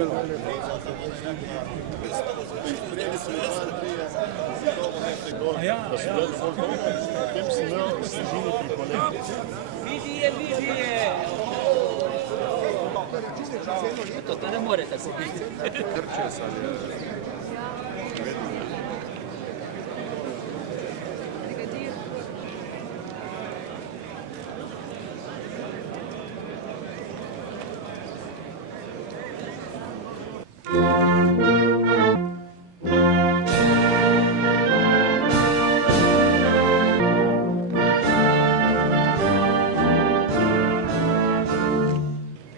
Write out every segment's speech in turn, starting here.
To ne more tako biti.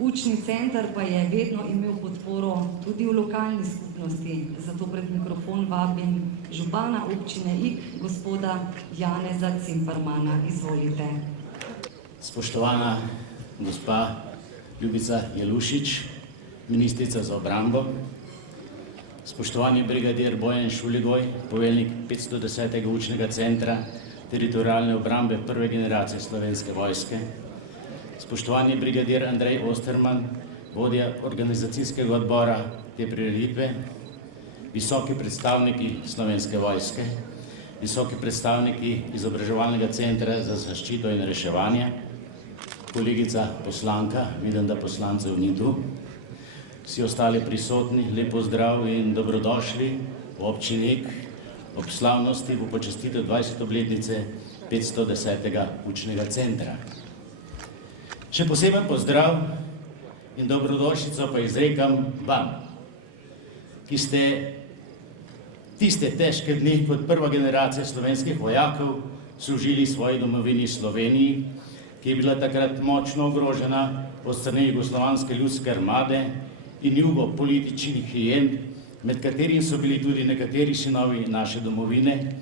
Učni center pa je vedno imel podporo tudi v lokalni skupnosti, zato pred mikrofon vabim župana občine Ig, gospoda Janeza Cimpermana. Izvolite. Spoštovana gospa Ljubica Jelušič, ministrica za obrambo, spoštovani brigadir Bojan Šuligoj, poveljnik 510. učnega centra teritorialne obrambe prve generacije Slovenske vojske, spoštovani brigadir Andrej Osterman, vodja organizacijskega odbora te prireditve, visoki predstavniki Slovenske vojske, visoki predstavniki izobraževalnega centra za zaščito in reševanje, kolegica poslanka, vidim, da poslancev ni tu, vsi ostali prisotni, lep pozdrav in dobrodošli v občini Ig ob slavnosti v počastitev 20. obletnice 510. učnega centra. Še poseben pozdrav in dobrodošlico pa izrekam vam, ki ste tiste težke dni kot prva generacija slovenskih vojakov služili svoji domovini Sloveniji, ki je bila takrat močno ogrožena od strani Jugoslovanske ljudske armade in jugopolitičnih hijen, med katerimi so bili tudi nekateri sinovi naše domovine,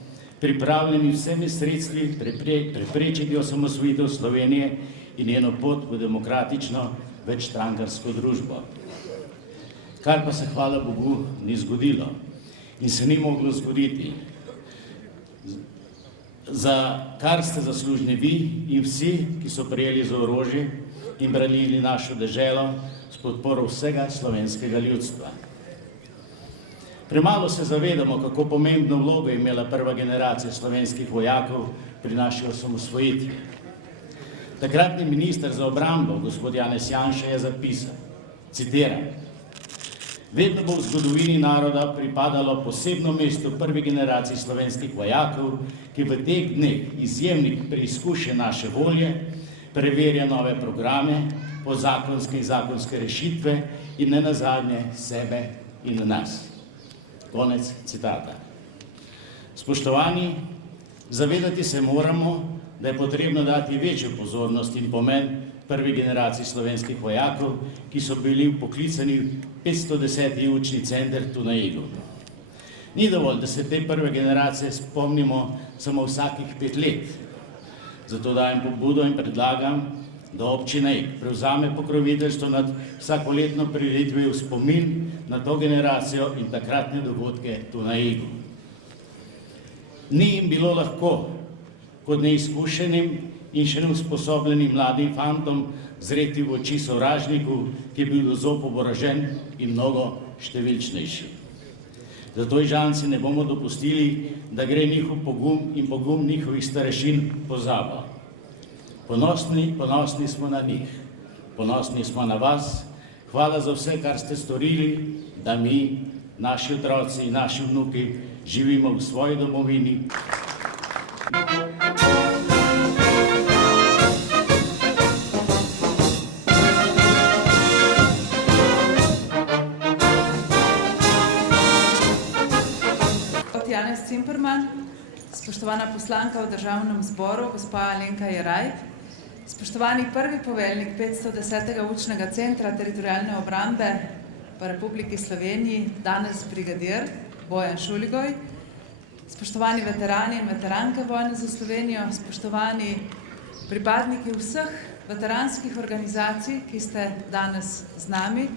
pripravljeni vsemi sredstvi preprečiti osamosvojitev Slovenije in njeno pot v demokratično večstrankarsko družbo. Kar pa se, hvala Bogu, ni zgodilo in se ni moglo zgoditi. Za kar ste zaslužni vi in vsi, ki so prijeli za orožje in branili našo deželo s podporo vsega slovenskega ljudstva. Premalo se zavedamo, kako pomembno vlogo je imela prva generacija slovenskih vojakov pri naši osamosvojitvi. Takratni minister za obrambo, gospod Janez Janša, je zapisal, citiram: "Vedno bo v zgodovini naroda pripadalo posebno mesto prvi generaciji slovenskih vojakov, ki v teh dneh izjemnih preizkušenj naše volje preverja nove programe, podzakonske in zakonske rešitve in nenazadnje sebe in nas." Konec citata. Spoštovani, zavedati se moramo, da je potrebno dati večjo pozornost in pomen prvi generaciji slovenskih vojakov, ki so bili vpoklicani v 510. učni center tu na Igu. Ni dovolj, da se te prve generacije spomnimo samo vsakih 5 let. Zato dajem pobudo in predlagam, da občina Ig prevzame pokroviteljstvo nad vsakoletno prireditvijo v spomin na to generacijo in takratne dogodke tu na Igu. Ni jim bilo lahko, kot neizkušenim in še neusposobljenim mladim fantom, zreti v oči sovražniku, ki je bil do zob oborožen in mnogo številčnejši. Zato Ižanci ne bomo dopustili, da gre njihov pogum in pogum njihovih starešin pozabo. Ponosni smo na njih, ponosni smo na vas. Hvala za vse, kar ste storili, da mi, naši otroci in naši vnuki živimo v svoji domovini. Janez Cimperman, spoštovana poslanka v Državnem zboru, gospa Alenka Jeraj, spoštovani prvi poveljnik 510. učnega centra teritorialne obrambe v Republiki Sloveniji, danes brigadir Bojan Šuligoj, spoštovani veterani in veteranke vojne za Slovenijo, spoštovani pripadniki vseh veteranskih organizacij, ki ste danes z nami,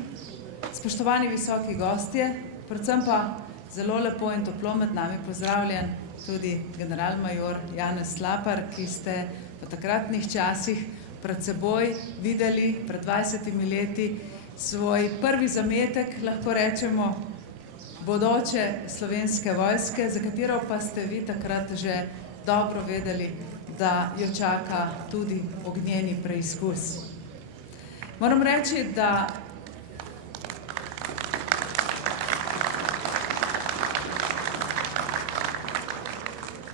spoštovani visoki gostje, predvsem pa zelo lepo in toplo med nami pozdravljen tudi generalmajor Janez Slapar, ki ste v takratnih časih pred seboj videli pred 20 leti svoj prvi zametek, lahko rečemo, bodoče Slovenske vojske, za katero pa ste vi takrat že dobro vedeli, da jo čaka tudi ognjeni preizkus. Moram reči, da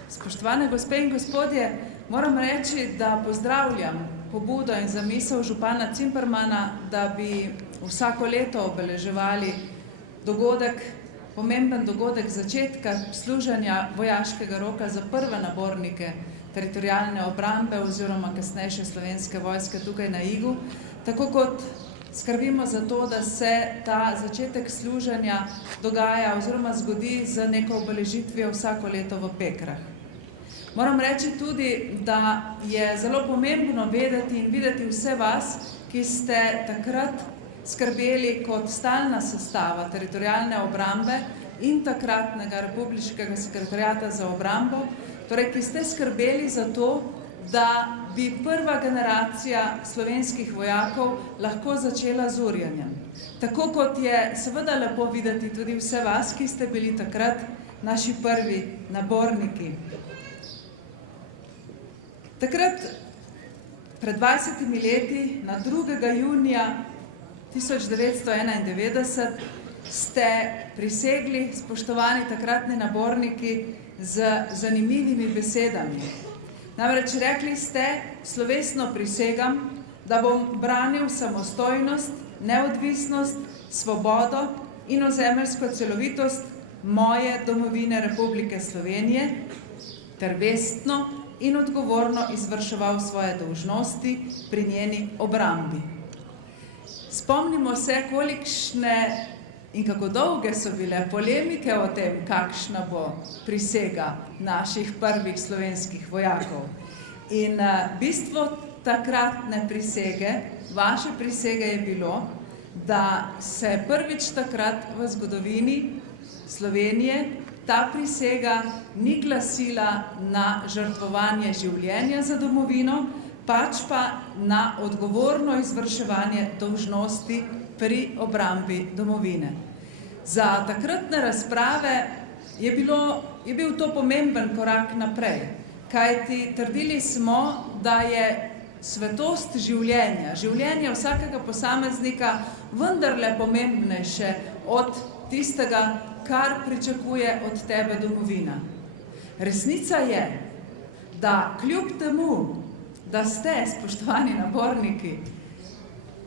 spoštovane gospe in gospodje, moram reči, da pozdravljam pobudo in zamisel župana Cimpermana, da bi vsako leto obeleževali pomemben dogodek začetka služenja vojaškega roka za prve nabornike teritorialne obrambe oziroma kasnejše Slovenske vojske tukaj na Igu, tako kot skrbimo za to, da se ta začetek služenja dogaja oziroma zgodi z neko obeležitvijo vsako leto v Pekrah. Moram reči tudi, da je zelo pomembno vedeti in videti vse vas, ki ste takrat skrbeli kot stalna sestava teritorialne obrambe in takratnega Republiškega sekretariata za obrambo, torej, ki ste skrbeli za to, da bi prva generacija slovenskih vojakov lahko začela z urjenjem. Tako kot je seveda lepo videti tudi vse vas, ki ste bili takrat naši prvi naborniki. Takrat, pred 20 leti, na 2. junija 1991, ste prisegli, spoštovani takratni naborniki, z zanimivimi besedami. Namreč rekli ste, slovesno prisegam, da bom branil samostojnost, neodvisnost, svobodo in ozemeljsko celovitost moje domovine Republike Slovenije ter vestno in odgovorno izvrševal svoje dolžnosti pri njeni obrambi. Spomnimo se, kolikšne in kako dolge so bile polemike o tem, kakšna bo prisega naših prvih slovenskih vojakov. In bistvo takratne prisege, vaše prisege je bilo, da se prvič takrat v zgodovini Slovenije ta prisega ni glasila na žrtvovanje življenja za domovino, pač pa na odgovorno izvrševanje dolžnosti pri obrambi domovine. Za takratne razprave je bil to pomemben korak naprej, kajti trdili smo, da je svetost življenja, življenje vsakega posameznika vendarle pomembnejše od tistega, kar pričakuje od tebe domovina. Resnica je, da kljub temu, da ste, spoštovani naborniki,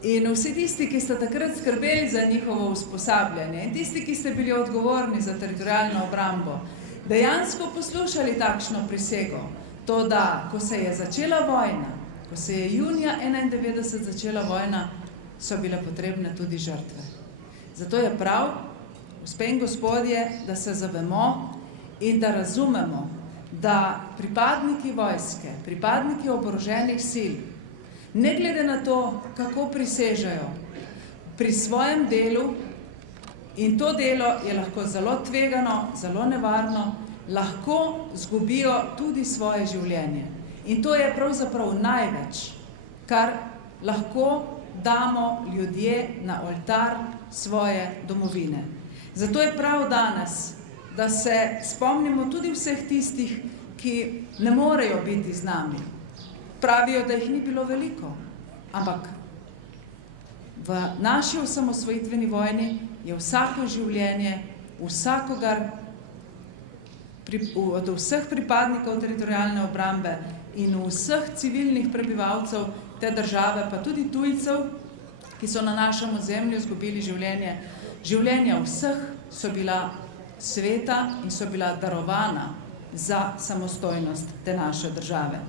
in vsi tisti, ki ste takrat skrbeli za njihovo usposabljanje in tisti, ki ste bili odgovorni za teritorialno obrambo, dejansko poslušali takšno prisego, to da, ko se je začela vojna, ko se je junija 1991 začela vojna, so bile potrebne tudi žrtve. Zato je prav, gospe in gospodje, da se zavemo in da razumemo, da pripadniki vojske, pripadniki oboroženih sil, ne glede na to, kako prisežejo pri svojem delu, in to delo je lahko zelo tvegano, zelo nevarno, lahko zgubijo tudi svoje življenje. In to je pravzaprav največ, kar lahko damo ljudje na oltar svoje domovine. Zato je prav danes, da se spomnimo tudi vseh tistih, ki ne morejo biti z nami. Pravijo, da jih ni bilo veliko, ampak v naši osamosvojitveni vojni je vsako življenje, vsakogar od vseh pripadnikov teritorialne obrambe in vseh civilnih prebivalcev te države, pa tudi tujcev, ki so na našem ozemlju izgubili življenje. Življenja vseh so bila sveta in so bila darovana za samostojnost te naše države.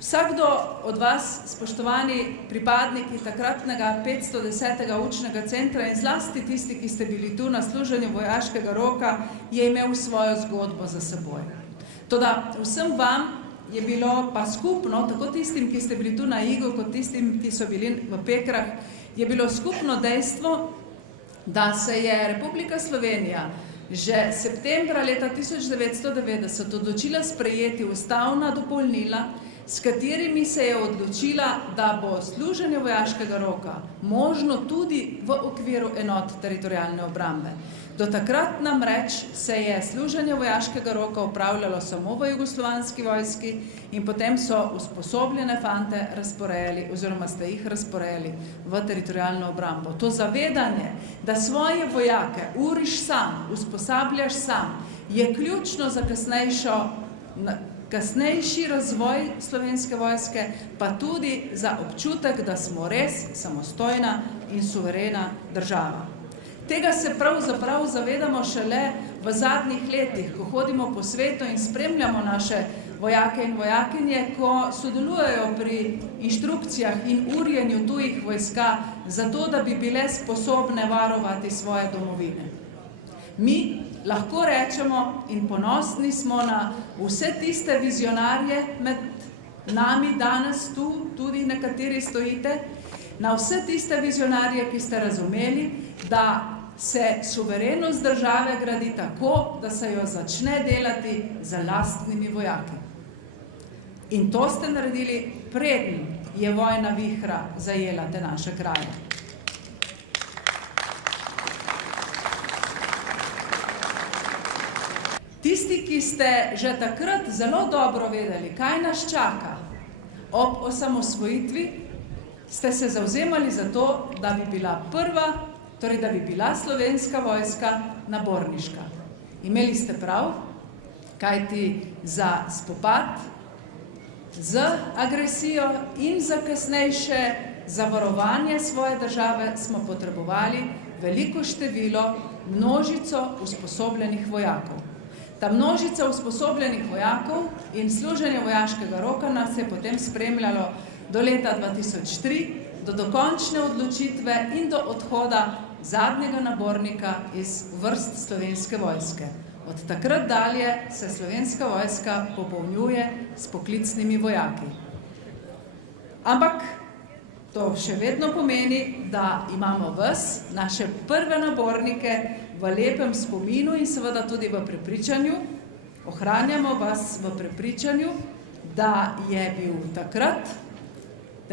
Vsakdo od vas, spoštovani pripadniki takratnega 510. učnega centra in zlasti tisti, ki ste bili tu na služenju vojaškega roka, je imel svojo zgodbo za seboj. Toda vsem vam je bilo pa skupno, tako tistim, ki ste bili tu na Igu, kot tistim, ki so bili v Pekrah, je bilo skupno dejstvo, da se je Republika Slovenija že septembra leta 1990 odločila sprejeti ustavna dopolnila, s katerimi se je odločila, da bo služenje vojaškega roka možno tudi v okviru enot teritorialne obrambe. Do takrat namreč se je služenje vojaškega roka upravljalo samo v jugoslovanski vojski in potem so usposobljene fante razporejali oziroma ste jih razporejali v teritorialno obrambo. To zavedanje, da svoje vojake uriš sam, usposabljaš sam, je ključno za kasnejši razvoj Slovenske vojske, pa tudi za občutek, da smo res samostojna in suverena država. Tega se pravzaprav zavedamo šele v zadnjih letih, ko hodimo po svetu in spremljamo naše vojake in vojakinje, ko sodelujejo pri inštrukcijah in urjenju tujih vojska, zato da bi bile sposobne varovati svoje domovine. Mi lahko rečemo in ponosni smo na vse tiste vizionarje med nami danes tu, tudi nekateri stojite, na vse tiste vizionarje, ki ste razumeli, da se suverenost države gradi tako, da se jo začne delati za lastnimi vojaki. In to ste naredili, preden je vojna vihra zajela te naše kraje. Tisti, ki ste že takrat zelo dobro vedeli, kaj nas čaka ob osamosvojitvi, ste se zavzemali za to, da bi bila prva, torej da bi bila Slovenska vojska naborniška. Imeli ste prav, kajti za spopad z agresijo in za kasnejše zavarovanje svoje države smo potrebovali veliko število, množico usposobljenih vojakov. Ta množica usposobljenih vojakov in služenje vojaškega roka nas je potem spremljalo do leta 2003, do dokončne odločitve in do odhoda zadnjega nabornika iz vrst Slovenske vojske. Od takrat dalje se Slovenska vojska popolnjuje s poklicnimi vojaki. Ampak to še vedno pomeni, da imamo vas, naše prve nabornike, v lepem spominu in seveda tudi v prepričanju, ohranjamo vas v prepričanju, da je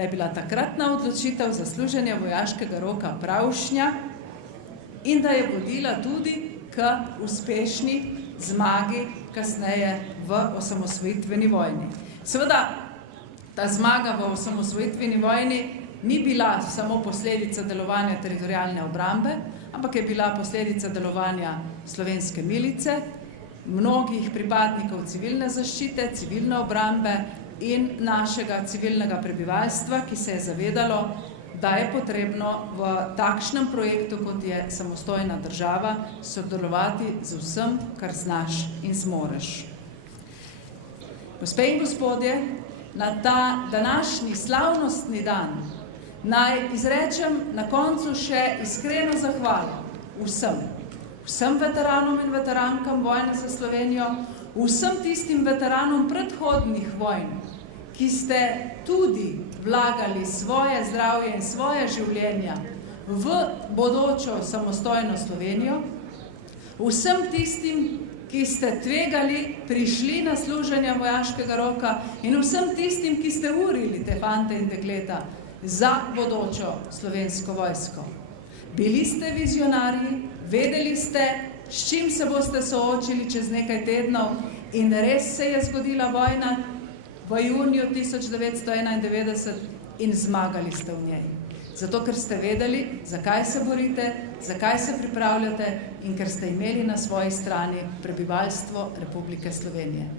bila takratna odločitev za služenje vojaškega roka pravšnja in da je vodila tudi k uspešni zmagi kasneje v osamosvojitveni vojni. Seveda, ta zmaga v osamosvojitveni vojni ni bila samo posledica delovanja teritorialne obrambe, ampak je bila posledica delovanja slovenske milice, mnogih pripadnikov civilne zaščite, civilne obrambe in našega civilnega prebivalstva, ki se je zavedalo, da je potrebno v takšnem projektu, kot je samostojna država, sodelovati z vsem, kar znaš in zmoreš. Gospe in gospodje, na ta današnji slavnostni dan naj izrečem na koncu še iskreno zahvalo vsem veteranom in veterankam vojne za Slovenijo, vsem tistim veteranom predhodnih vojn, ki ste tudi vlagali svoje zdravje in svoje življenja v bodočo samostojno Slovenijo, vsem tistim, ki ste tvegali, prišli na služenje vojaškega roka in vsem tistim, ki ste urili te fante in dekleta za bodočo Slovensko vojsko. Bili ste vizionarji, vedeli ste, s čim se boste soočili čez nekaj tednov in res se je zgodila vojna v juniju 1991 in zmagali ste v njej. Zato, ker ste vedeli, zakaj se borite, zakaj se pripravljate in ker ste imeli na svoji strani prebivalstvo Republike Slovenije.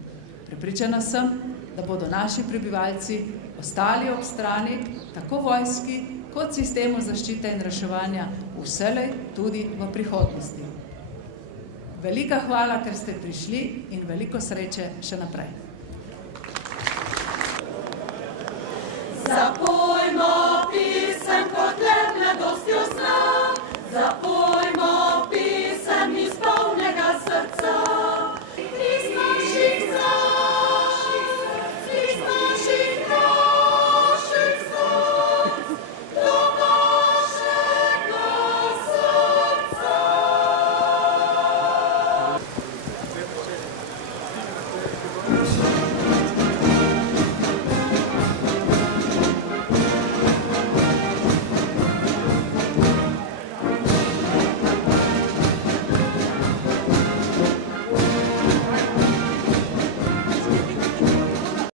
Prepričana sem, da bodo naši prebivalci ostali ob strani tako vojski kot sistemu zaščite in reševanja vselej tudi v prihodnosti. Velika hvala, ker ste prišli in veliko sreče še naprej. Zapojmo pisem kot le mladostjo sna,